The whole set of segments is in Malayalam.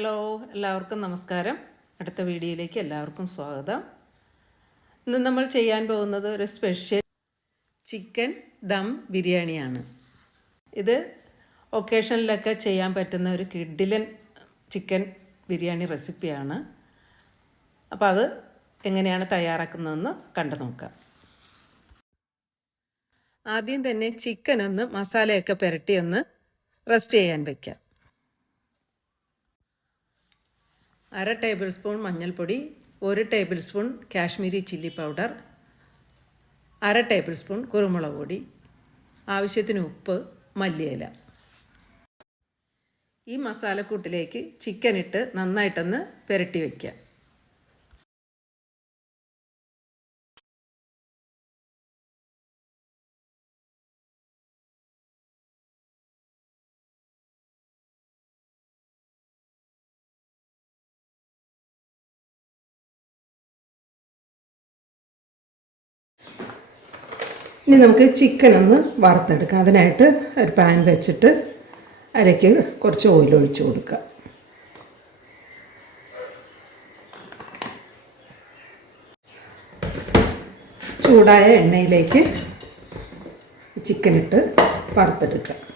ഹലോ എല്ലാവർക്കും നമസ്കാരം. അടുത്ത വീഡിയോയിലേക്ക് എല്ലാവർക്കും സ്വാഗതം. ഇന്ന് നമ്മൾ ചെയ്യാൻ പോകുന്നത് ഒരു സ്പെഷ്യൽ ചിക്കൻ ദം ബിരിയാണിയാണ്. ഇത് ഒക്കേഷനിലൊക്കെ ചെയ്യാൻ പറ്റുന്ന ഒരു കിഡിലൻ ചിക്കൻ ബിരിയാണി റെസിപ്പിയാണ്. അപ്പോൾ അത് എങ്ങനെയാണ് തയ്യാറാക്കുന്നതെന്ന് കണ്ടു നോക്കാം. ആദ്യം തന്നെ ചിക്കൻ ഒന്ന് മസാലയൊക്കെ പുരട്ടി ഒന്ന് റെസ്റ്റ് ചെയ്യാൻ വയ്ക്കാം അര ടേബിൾ സ്പൂൺ മഞ്ഞൾപ്പൊടി ഒരു table spoon Kashmiri chilli powder അര ടേബിൾ സ്പൂൺ കുരുമുളക് പൊടി ആവശ്യത്തിന് ഉപ്പ് മല്ലിയില. ഈ മസാലക്കൂട്ടിലേക്ക് ചിക്കൻ ഇട്ട് നന്നായിട്ടൊന്ന് പുരട്ടി വയ്ക്കുക ഇനി നമുക്ക് ചിക്കൻ ഒന്ന് വറുത്തെടുക്കാം. അതിനായിട്ട് ഒരു പാൻ വെച്ചിട്ട് അരയ്ക്ക് കുറച്ച് ഓയിൽ ഒഴിച്ച് കൊടുക്കുക. ചൂടായ എണ്ണയിലേക്ക് ചിക്കൻ ഇട്ട് വറുത്തെടുക്കുക.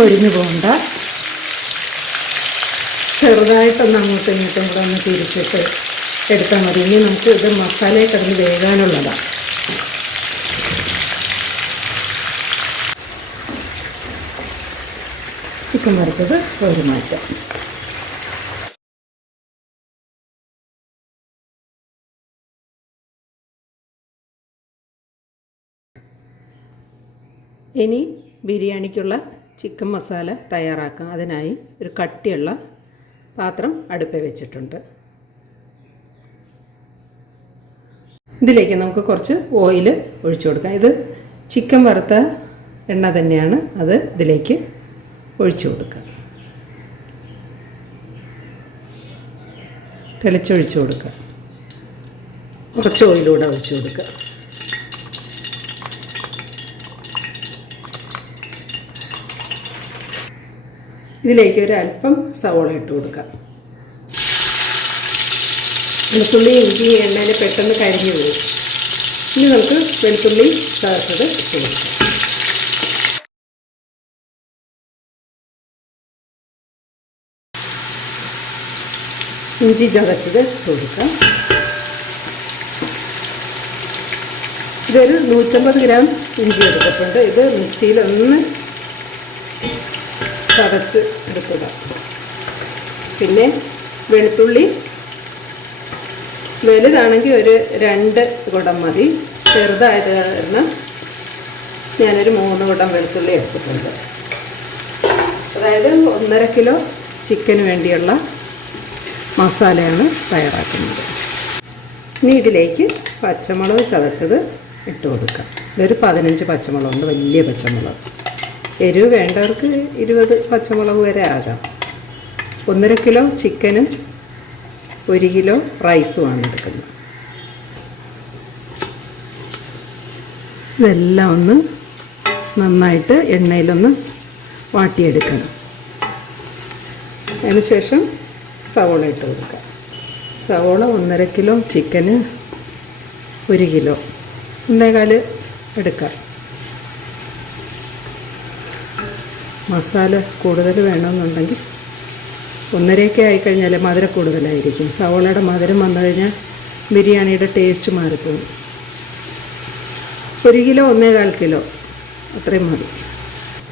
മൊരിഞ്ഞു പോകണ്ട ചെറുതായിട്ടൊന്ന് അങ്ങോട്ടും ഇങ്ങോട്ടും കൂടെ ഒന്ന് തിരിച്ചിട്ട് എടുത്താൽ മതി. ഇനി നമുക്ക് ഇത് മസാലയെ കിടന്ന് വേകാനുള്ളതാണ് ചിക്കൻ വറുത്തത് ഒരു മാറ്റം. ഇനി ബിരിയാണിക്കുള്ള ചിക്കൻ മസാല തയ്യാറാക്കാം. അതിനായി ഒരു കട്ടിയുള്ള പാത്രം അടുപ്പിൽ വെച്ചിട്ടുണ്ട്. ഇതിലേക്ക് നമുക്ക് കുറച്ച് ഓയിൽ ഒഴിച്ചു കൊടുക്കാം. ഇത് ചിക്കൻ വറുത്ത എണ്ണ തന്നെയാണ്. അത് ഇതിലേക്ക് ഒഴിച്ചു കൊടുക്കുക തെളിച്ചൊഴിച്ചു കൊടുക്കുക കുറച്ച് ഓയിലൂടെ ഒഴിച്ചു കൊടുക്കുക ഇതിലേക്ക് ഒരു അല്പം സവോള ഇട്ട് കൊടുക്കാം. വെളുത്തുള്ളി ഇഞ്ചി എണ്ണയിൽ പെട്ടെന്ന് കരിഞ്ഞു പോകും ഇനി നമുക്ക് വെളുത്തുള്ളി ചേർത്തത് ഇട്ട് കൊടുക്കാം. ഇഞ്ചി ചതച്ചത് കൊടുക്കാം. ഇതൊരു നൂറ്റമ്പത് ഗ്രാം ഇഞ്ചി എടുത്തിട്ടുണ്ട്. ഇത് മിക്സിയിൽ ഒന്ന് ചതച്ച് എടുക്കുക. പിന്നെ വെളുത്തുള്ളി. വലുതാണെങ്കിൽ ഒരു രണ്ട് കുടം മതി. ചെറുതായത് കാരണം ഞാനൊരു മൂന്ന് കുടം വെളുത്തുള്ളി എടുത്തിട്ടുണ്ട്. അതായത് ഒന്നര കിലോ ചിക്കന് വേണ്ടിയുള്ള മസാലയാണ് തയ്യാറാക്കുന്നത്. ഇനി ഇതിലേക്ക് പച്ചമുളക് ചതച്ചത് ഇട്ട് കൊടുക്കാം. ഇതൊരു പതിനഞ്ച് പച്ചമുളകുണ്ട് വലിയ പച്ചമുളക്. എരിവ് വേണ്ടവർക്ക് ഇരുപത് പച്ചമുളക് വരെ ആകാം. ഒന്നര കിലോ ചിക്കനും ഒരു കിലോ റൈസുമാണ് എടുക്കുന്നത്. ഇതെല്ലാം ഒന്ന് നന്നായിട്ട് എണ്ണയിലൊന്ന് വാട്ടിയെടുക്കണം. അതിനുശേഷം സവോള ഇട്ട് കൊടുക്കാം. സവോള ഒന്നര കിലോ ചിക്കന് ഒരു കിലോ. ഒന്നേകാൽ എടുക്കാം. മസാല കൂടുതൽ വേണമെന്നുണ്ടെങ്കിൽ ഒന്നരയൊക്കെ ആയിക്കഴിഞ്ഞാൽ മധുരം കൂടുതലായിരിക്കും. സവോളയുടെ മധുരം വന്നു കഴിഞ്ഞാൽ ബിരിയാണിയുടെ ടേസ്റ്റ് മാറിപ്പോകും. ഒരു കിലോ ഒന്നേകാൽ കിലോ അത്രയും മതി.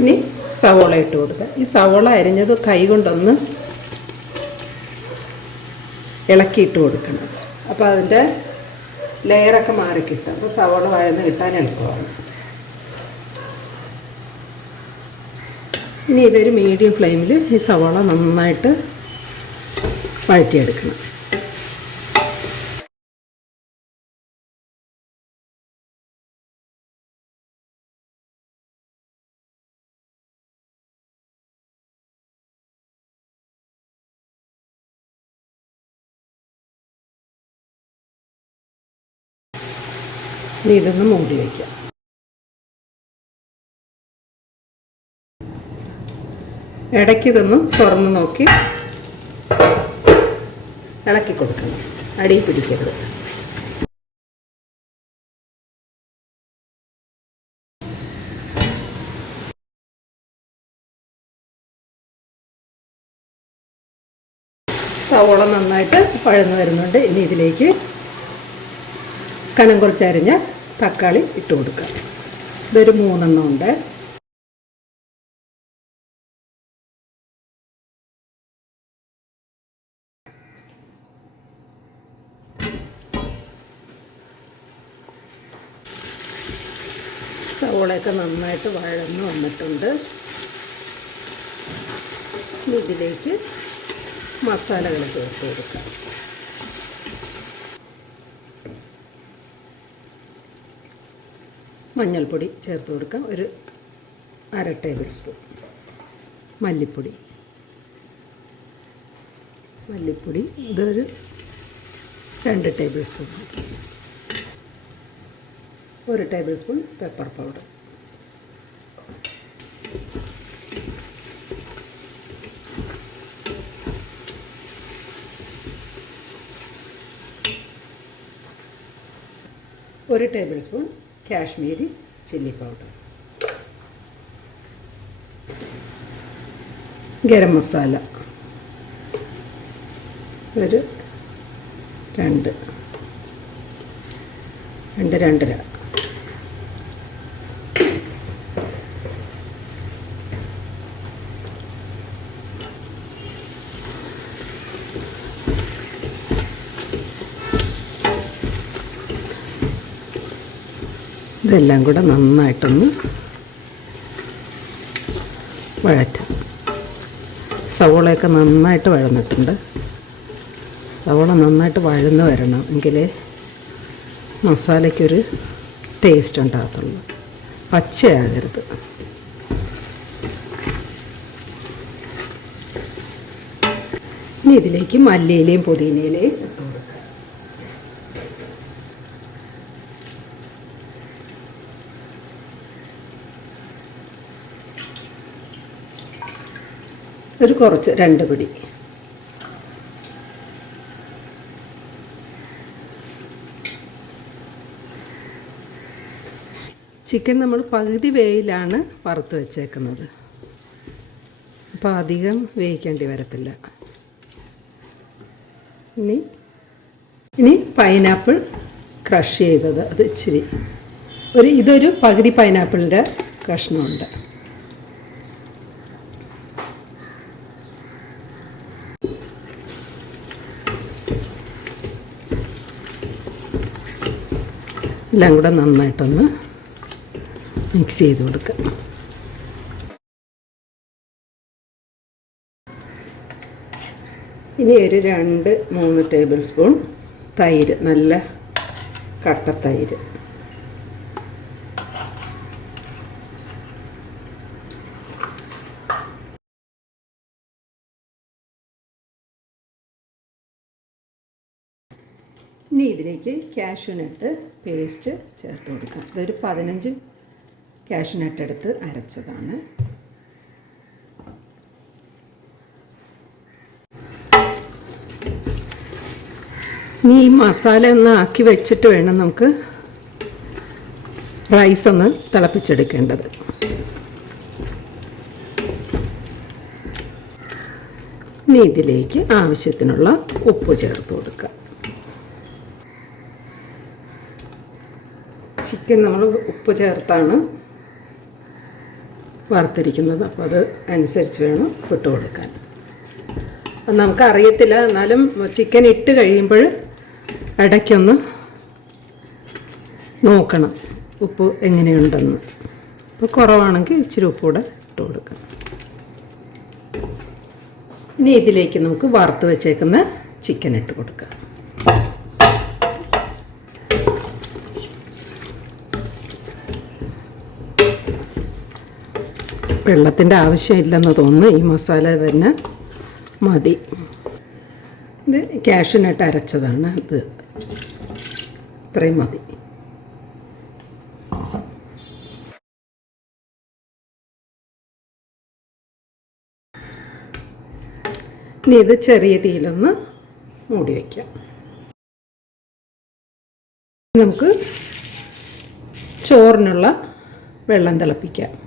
ഇനി സവോള ഇട്ട് കൊടുക്കുക. ഈ സവോള അരിഞ്ഞത് കൈ കൊണ്ടൊന്ന് ഇളക്കിയിട്ട് കൊടുക്കണം. അപ്പോൾ അതിന്റെ ലെയറൊക്കെ മാറിക്കിട്ടും. അപ്പോൾ സവോള വഴന്ന് കിട്ടാൻ എളുപ്പമാണ്. ഇനി ഇതൊരു മീഡിയം ഫ്ലെയിമിൽ ഈ സവാള നന്നായിട്ട് വഴറ്റിയെടുക്കണം. ഇതൊന്ന് മൂടി വയ്ക്കാം ഇടയ്ക്ക് ഇതൊന്ന് തുറന്ന് നോക്കി. ഇളക്കി കൊടുക്കണം. അടി പിടിക്കരുത്. സവോള നന്നായിട്ട് പഴന്നു വരുന്നുണ്ട്. ഇനി ഇതിലേക്ക് കനം കുറച്ചരിഞ്ഞ തക്കാളി ഇട്ട് കൊടുക്കുക ഇതൊരു മൂന്നെണ്ണം ഉണ്ട്. സവോളയൊക്കെ നന്നായിട്ട് വഴന്ന് വന്നിട്ടുണ്ട്. ഇതിലേക്ക് മസാലകൾ ചേർത്ത് കൊടുക്കാം. മഞ്ഞൾപ്പൊടി ചേർത്ത് കൊടുക്കാം. ഒരു അര ടേബിൾ സ്പൂൺ. മല്ലിപ്പൊടി. മല്ലിപ്പൊടി ഇതൊരു രണ്ട് ടേബിൾ സ്പൂൺ. ഒരു ടേബിൾ സ്പൂൺ പെപ്പർ പൗഡർ. ഒരു table spoon Kashmiri chilli powder garam masala. ഒരു രണ്ട്. രണ്ട് രണ്ടര ഇതെല്ലാം കൂടെ നന്നായിട്ടൊന്ന് വഴറ്റാം. സവോളയൊക്കെ നന്നായിട്ട് വഴന്നിട്ടുണ്ട്. സവോള നന്നായിട്ട് വഴന്ന് വരണം എങ്കിലേ മസാലയ്ക്കൊരു ടേസ്റ്റ് ഉണ്ടാകത്തുള്ളൂ. പച്ചയാകരുത്. ഇനി ഇതിലേക്ക് മല്ലിയിലയും പുതിനയിലയും ഇട്ട് കൊടുക്കാം ഒരു കുറച്ച് രണ്ട് പിടി. ചിക്കൻ നമ്മൾ പകുതി വേയിലാണ് വറുത്ത് വെച്ചേക്കുന്നത്. അപ്പോൾ അധികം വേവിക്കേണ്ടി വരത്തില്ല. ഇനി ഇനി പൈനാപ്പിൾ ക്രഷ് ചെയ്തത്. അത് ഇച്ചിരി ഒരു ഇതൊരു പകുതി പൈനാപ്പിളിന്റെ കഷ്ണമുണ്ട്. എല്ലാം കൂടെ നന്നായിട്ടൊന്ന് മിക്സ് ചെയ്ത് കൊടുക്കുക. ഇനി ഒരു രണ്ട് മൂന്ന് ടേബിൾ സ്പൂൺ തൈര് നല്ല കട്ട തൈര്. ഇനി ഇതിലേക്ക് കാഷ്യൂനട്ട് പേസ്റ്റ് ചേർത്ത് കൊടുക്കാം. ഇതൊരു പതിനഞ്ച് കാഷ്യൂനട്ട് എടുത്ത് അരച്ചതാണ്. ഇനി ഈ മസാല ഒന്ന് ആക്കി വെച്ചിട്ട് വേണം നമുക്ക് റൈസ് ഒന്ന് തിളപ്പിച്ചെടുക്കേണ്ടത്. ഇനി ഇതിലേക്ക് ആവശ്യത്തിനുള്ള ഉപ്പ് ചേർത്ത് കൊടുക്കുക ചിക്കൻ നമ്മൾ ഉപ്പ് ചേർത്താണ് വറുത്തിരിക്കുന്നത്. അപ്പോൾ അത് അനുസരിച്ച് വേണം ഇട്ട് കൊടുക്കാൻ. അത് നമുക്കറിയത്തില്ല എന്നാലും ചിക്കൻ ഇട്ട് കഴിയുമ്പോൾ ഇടയ്ക്കൊന്ന് നോക്കണം ഉപ്പ് എങ്ങനെയുണ്ടെന്ന്. അപ്പോൾ കുറവാണെങ്കിൽ ഇച്ചിരി ഉപ്പ് കൂടെ ഇട്ട് കൊടുക്കാം. ഇനി ഇതിലേക്ക് നമുക്ക് വറുത്ത് വെച്ചേക്കുന്ന ചിക്കൻ ഇട്ട് കൊടുക്കാം. വെള്ളത്തിന്റെ ആവശ്യമില്ലെന്ന് തോന്നുന്നു. ഈ മസാല തന്നെ മതി. ഇത് ക്യാഷിനായിട്ട് അരച്ചതാണ് ഇത്. ഇത്രയും മതി. ഇനി ഇത് ചെറിയ തീയിലൊന്ന് മൂടി വയ്ക്കാം നമുക്ക് ചോറിനുള്ള വെള്ളം തിളപ്പിക്കാം.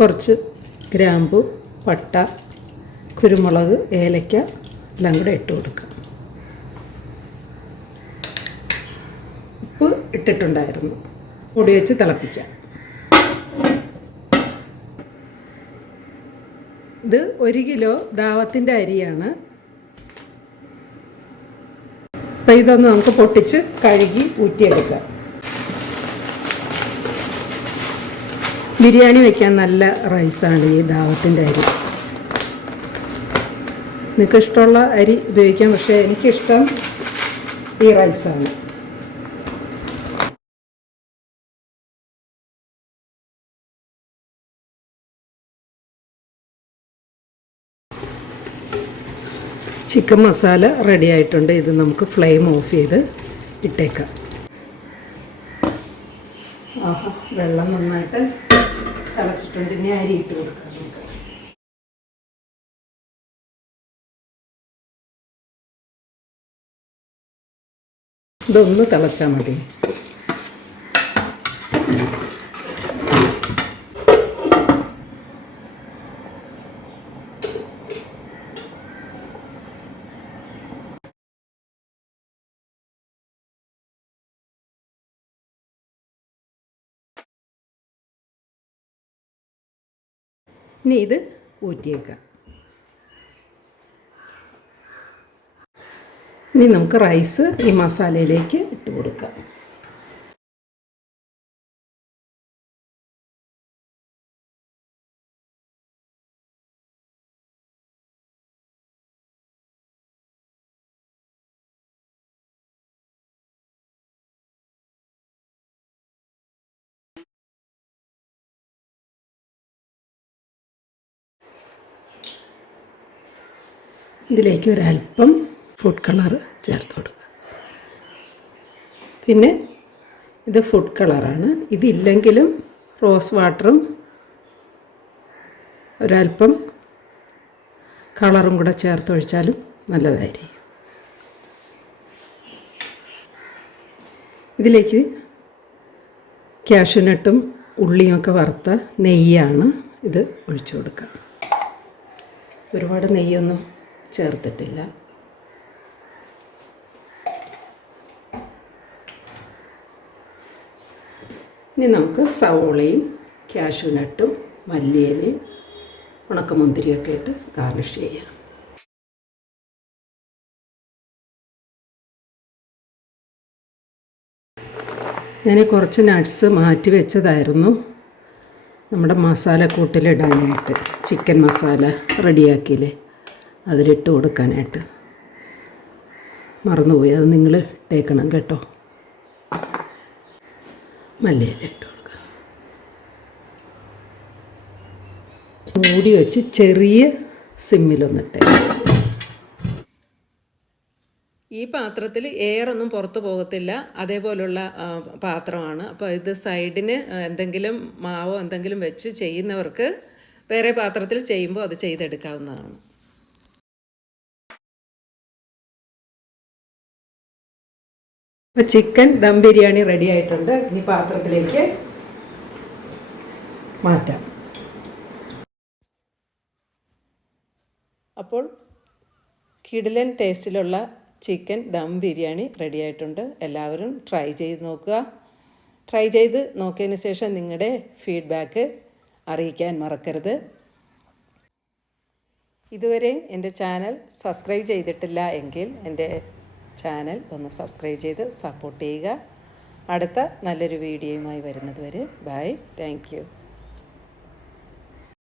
കുറച്ച് ഗ്രാമ്പു പട്ട കുരുമുളക് ഏലയ്ക്ക എല്ലാം കൂടെ ഇട്ട് കൊടുക്കാം. ഉപ്പ് ഇട്ടിട്ടുണ്ടായിരുന്നു. പൊടി വെച്ച് തിളപ്പിക്കാം. ഇത് ഒരു കിലോ ദാവത്തിന്റെ അരിയാണ്. അപ്പം ഇതൊന്ന് നമുക്ക് പൊട്ടിച്ച് കഴുകി ഊറ്റിയെടുക്കാം. ബിരിയാണി വെക്കാൻ നല്ല റൈസാണ് ഈ ദാവത്തിന്റെ അരി. നിങ്ങൾക്ക് ഇഷ്ടമുള്ള അരി ഉപയോഗിക്കാം പക്ഷേ എനിക്കിഷ്ടം ഈ റൈസാണ്. ചിക്കൻ മസാല റെഡി ആയിട്ടുണ്ട്. ഇത് നമുക്ക് ഫ്ലെയിം ഓഫ് ചെയ്ത് ഇട്ടേക്കാം. ആഹാ വെള്ളം നന്നായിട്ട് തിളച്ചിട്ടുണ്ട്. ഇനി അരി ഇട്ട് കൊടുക്കാം. നമുക്ക് ഇതൊന്ന് തിളച്ചാൽ മതി. ഇനി ഇത് ഊറ്റിയേക്കാം. ഇനി നമുക്ക് റൈസ് ഈ മസാലയിലേക്ക് ഇട്ട് കൊടുക്കാം. ഇതിലേക്ക് ഒരല്പം ഫുഡ് കളർ ചേർത്ത് കൊടുക്കുക. പിന്നെ ഇത് ഫുഡ് കളറാണ് ഇതില്ലെങ്കിലും റോസ് വാട്ടറും ഒരല്പം കളറും കൂടെ ചേർത്ത് ഒഴിച്ചാലും നല്ലതായിരിക്കും. ഇതിലേക്ക് ക്യാഷ്യൂനട്ടും ഉള്ളിയൊക്കെ വറുത്ത നെയ്യാണ് ഇത് ഒഴിച്ചു കൊടുക്കുക. ഒരുപാട് നെയ്യൊന്നും ചേർത്തിട്ടില്ല. ഇനി നമുക്ക് സവോളയും കാഷ്യൂനട്ടും മല്ലിയിലയും ഉണക്കമുന്തിരിയൊക്കെ ഇട്ട് ഗാർണിഷ് ചെയ്യാം. ഞാൻ കുറച്ച് നട്ട്സ് മാറ്റി വെച്ചതായിരുന്നു. നമ്മുടെ മസാല കൂട്ടിലിടാനായിട്ട്. ചിക്കൻ മസാല റെഡിയാക്കിയില്ലേ അതിലിട്ട് കൊടുക്കാനായിട്ട്. മറന്നുപോയി. അത് നിങ്ങൾ ഇട്ടേക്കണം കേട്ടോ. മല്ലിയില ഇട്ട് കൊടുക്കുക. മൂടി വെച്ച് ചെറിയ സിമ്മിലൊന്നിട്ട് ഈ പാത്രത്തിൽ എയറൊന്നും പുറത്തു പോകത്തില്ല. അതേപോലുള്ള പാത്രമാണ്. അപ്പോൾ ഇത് സൈഡിന് എന്തെങ്കിലും മാവോ എന്തെങ്കിലും വെച്ച് ചെയ്യുന്നവർക്ക് വേറെ പാത്രത്തിൽ ചെയ്യുമ്പോൾ അത് ചെയ്തെടുക്കാവുന്നതാണ്. അപ്പോൾ ചിക്കൻ ദം ബിരിയാണി റെഡി ആയിട്ടുണ്ട്. ഇനി പാത്രത്തിലേക്ക് മാറ്റാം. അപ്പോൾ കിടിലൻ ടേസ്റ്റിലുള്ള ചിക്കൻ ദം ബിരിയാണി റെഡി ആയിട്ടുണ്ട്. എല്ലാവരും ട്രൈ ചെയ്ത് നോക്കുക. ട്രൈ ചെയ്ത് നോക്കിയതിന് ശേഷം നിങ്ങളുടെ ഫീഡ്ബാക്ക് അറിയിക്കാൻ മറക്കരുത്. ഇതുവരെ എന്റെ ചാനൽ സബ്സ്ക്രൈബ് ചെയ്തിട്ടില്ല എങ്കിൽ എന്റെ ചാനൽ ഒന്ന് സബ്സ്ക്രൈബ് ചെയ്ത് സപ്പോർട്ട് ചെയ്യുക. അടുത്ത നല്ലൊരു വീഡിയോയുമായി വരുന്നത് വരെ ബൈ. താങ്ക്